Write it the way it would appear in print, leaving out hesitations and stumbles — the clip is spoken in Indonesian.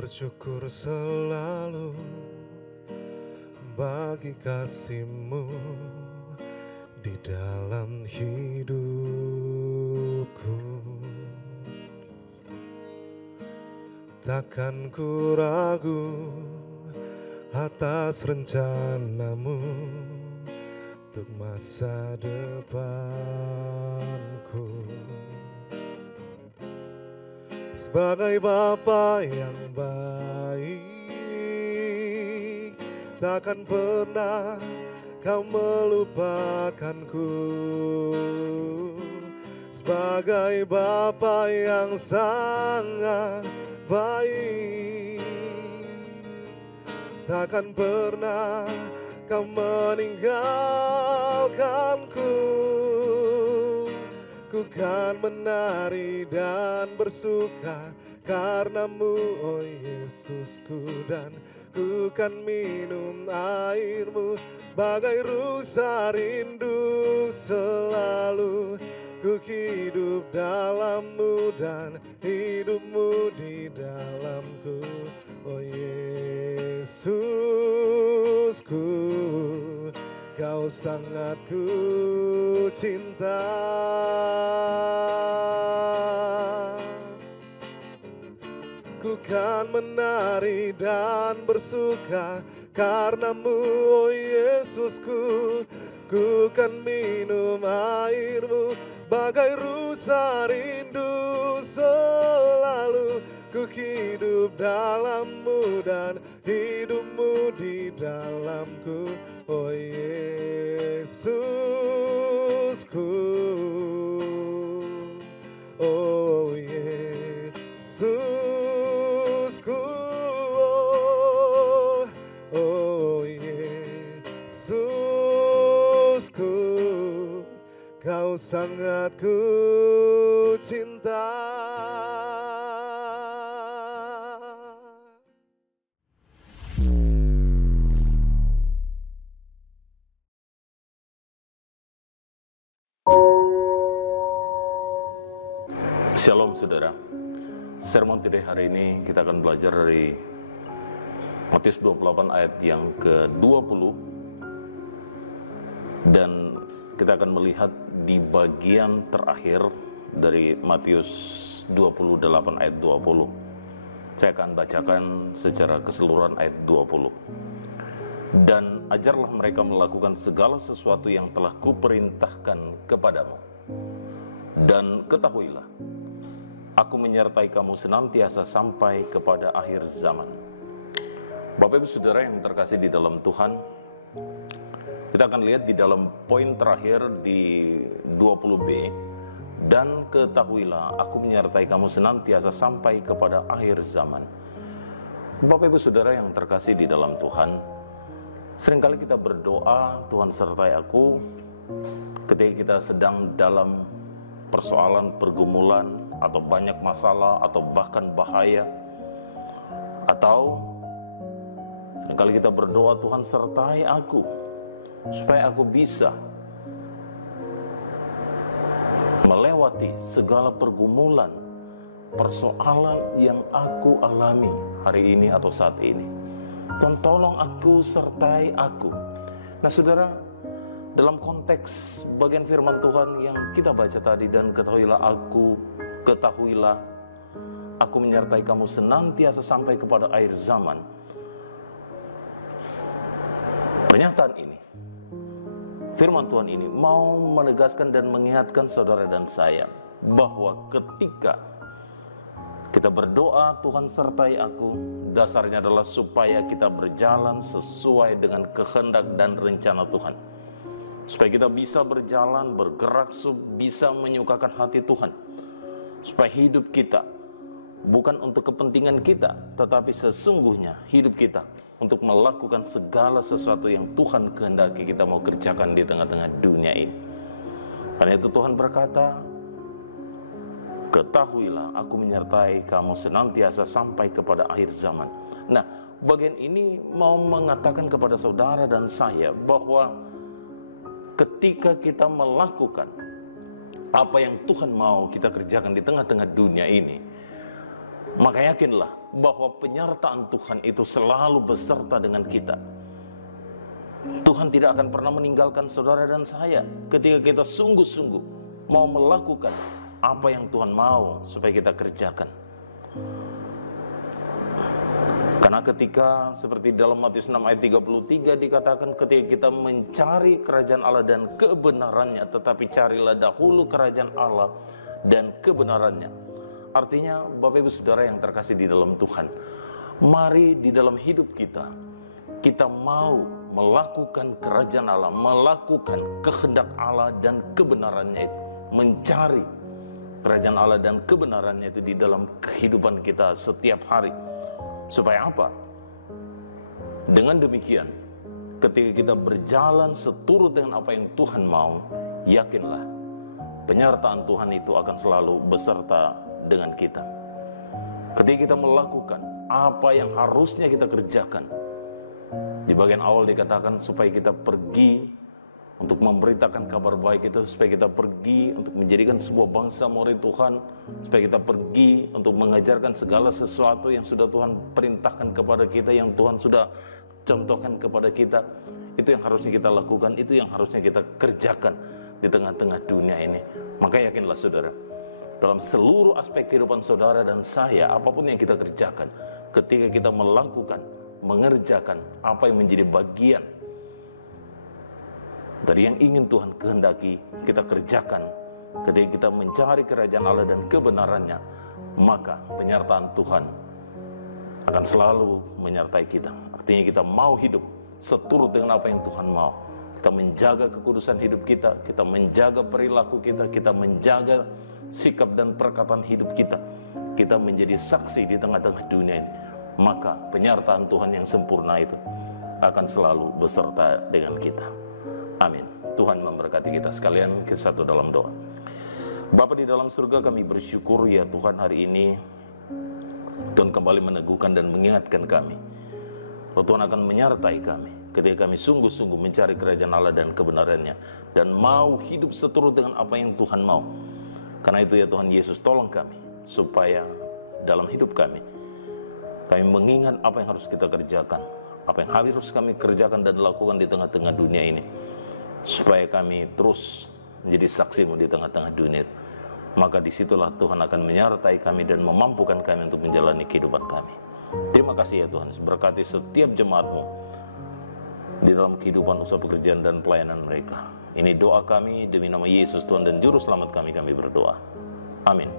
bersyukur selalu bagi kasih-Mu di dalam hidupku. Takkan ku ragu atas rencana-Mu untuk masa depanku. Sebagai Bapa yang baik, takkan pernah Kau melupakanku. Sebagai Bapa yang sangat baik, takkan pernah Kau meninggalkanku. Ku kan menari dan bersuka karena-Mu, oh Yesusku, dan ku kan minum air-Mu bagai rusa rindu. Selalu ku hidup dalam-Mu dan hidup-Mu di dalamku, oh Yesusku. Kau sangat ku cinta. Ku kan menari dan bersuka karena-Mu, oh Yesusku. Ku kan minum air-Mu bagai rusa rindu. Selalu ku hidup dalam-Mu dan hidup-Mu di dalamku, oh Yesusku. Oh Yesusku. Oh Yesusku. Kau sangat ku cinta. Shalom saudara. Sermon Today hari ini kita akan belajar dari Matius 28 ayat yang ke-20. Dan kita akan melihat di bagian terakhir dari Matius 28 ayat 20. Saya akan bacakan secara keseluruhan ayat 20. Dan ajarlah mereka melakukan segala sesuatu yang telah kuperintahkan kepadamu. Dan ketahuilah, Aku menyertai kamu senantiasa sampai kepada akhir zaman. Bapak Ibu Saudara yang terkasih di dalam Tuhan, kita akan lihat di dalam poin terakhir di 20b. Dan ketahuilah, aku menyertai kamu senantiasa sampai kepada akhir zaman. Bapak Ibu Saudara yang terkasih di dalam Tuhan, seringkali kita berdoa, Tuhan sertai aku, ketika kita sedang dalam persoalan, pergumulan, atau banyak masalah, atau bahkan bahaya. Atau seringkali kita berdoa, Tuhan sertai aku, supaya aku bisa melewati segala pergumulan, persoalan yang aku alami hari ini atau saat ini. Tuhan tolong aku, sertai aku. Nah saudara, dalam konteks bagian firman Tuhan yang kita baca tadi, dan ketahuilah aku menyertai kamu senantiasa sampai kepada akhir zaman. Pernyataan ini, firman Tuhan ini mau menegaskan dan mengingatkan saudara dan saya bahwa ketika kita berdoa, Tuhan sertai aku, dasarnya adalah supaya kita berjalan sesuai dengan kehendak dan rencana Tuhan. Supaya kita bisa berjalan, bergerak, bisa menyukakan hati Tuhan. Supaya hidup kita bukan untuk kepentingan kita, tetapi sesungguhnya hidup kita untuk melakukan segala sesuatu yang Tuhan kehendaki kita mau kerjakan di tengah-tengah dunia ini. Karena itu Tuhan berkata, ketahuilah aku menyertai kamu senantiasa sampai kepada akhir zaman. Nah, bagian ini mau mengatakan kepada saudara dan saya bahwa ketika kita melakukan apa yang Tuhan mau kita kerjakan di tengah-tengah dunia ini, Maka yakinlah bahwa penyertaan Tuhan itu selalu beserta dengan kita. Tuhan tidak akan pernah meninggalkan saudara dan saya ketika kita sungguh-sungguh mau melakukan apa yang Tuhan mau supaya kita kerjakan. Karena ketika seperti dalam Matius 6 ayat 33 dikatakan, ketika kita mencari kerajaan Allah dan kebenarannya, tetapi carilah dahulu kerajaan Allah dan kebenarannya. Artinya Bapak Ibu Saudara yang terkasih di dalam Tuhan, mari di dalam hidup kita mau melakukan kerajaan Allah, melakukan kehendak Allah dan kebenarannya itu, mencari kerajaan Allah dan kebenarannya itu di dalam kehidupan kita setiap hari. Supaya apa? Dengan demikian, ketika kita berjalan seturut dengan apa yang Tuhan mau, yakinlah penyertaan Tuhan itu akan selalu beserta dengan kita. Ketika kita melakukan apa yang harusnya kita kerjakan, di bagian awal dikatakan supaya kita pergi untuk memberitakan kabar baik itu, supaya kita pergi untuk menjadikan sebuah bangsa murid Tuhan, supaya kita pergi untuk mengajarkan segala sesuatu yang sudah Tuhan perintahkan kepada kita, yang Tuhan sudah contohkan kepada kita. Itu yang harusnya kita lakukan, itu yang harusnya kita kerjakan di tengah-tengah dunia ini. Maka yakinlah saudara, dalam seluruh aspek kehidupan saudara dan saya, apapun yang kita kerjakan, ketika kita melakukan, mengerjakan apa yang menjadi bagian dari yang ingin Tuhan kehendaki, kita kerjakan. Ketika kita mencari kerajaan Allah dan kebenarannya, maka penyertaan Tuhan akan selalu menyertai kita. Artinya kita mau hidup seturut dengan apa yang Tuhan mau. Kita menjaga kekudusan hidup kita, kita menjaga perilaku kita, kita menjaga sikap dan perkataan hidup kita. Kita menjadi saksi di tengah-tengah dunia ini. Maka penyertaan Tuhan yang sempurna itu akan selalu beserta dengan kita. Amin. Tuhan memberkati kita sekalian. Kita satu dalam doa. Bapa di dalam surga, kami bersyukur ya Tuhan, hari ini Tuhan kembali meneguhkan dan mengingatkan kami bahwa Tuhan akan menyertai kami ketika kami sungguh-sungguh mencari kerajaan Allah dan kebenarannya, dan mau hidup seturut dengan apa yang Tuhan mau. Karena itu ya Tuhan Yesus, tolong kami supaya dalam hidup kami mengingat apa yang harus kita kerjakan, apa yang harus kami kerjakan dan lakukan di tengah-tengah dunia ini, supaya kami terus menjadi saksi-Mu di tengah-tengah dunia. Maka disitulah Tuhan akan menyertai kami dan memampukan kami untuk menjalani kehidupan kami. Terima kasih ya Tuhan, berkati setiap jemaat-Mu di dalam kehidupan usaha pekerjaan dan pelayanan mereka. Ini doa kami demi nama Yesus Tuhan dan Juru Selamat kami berdoa. Amin.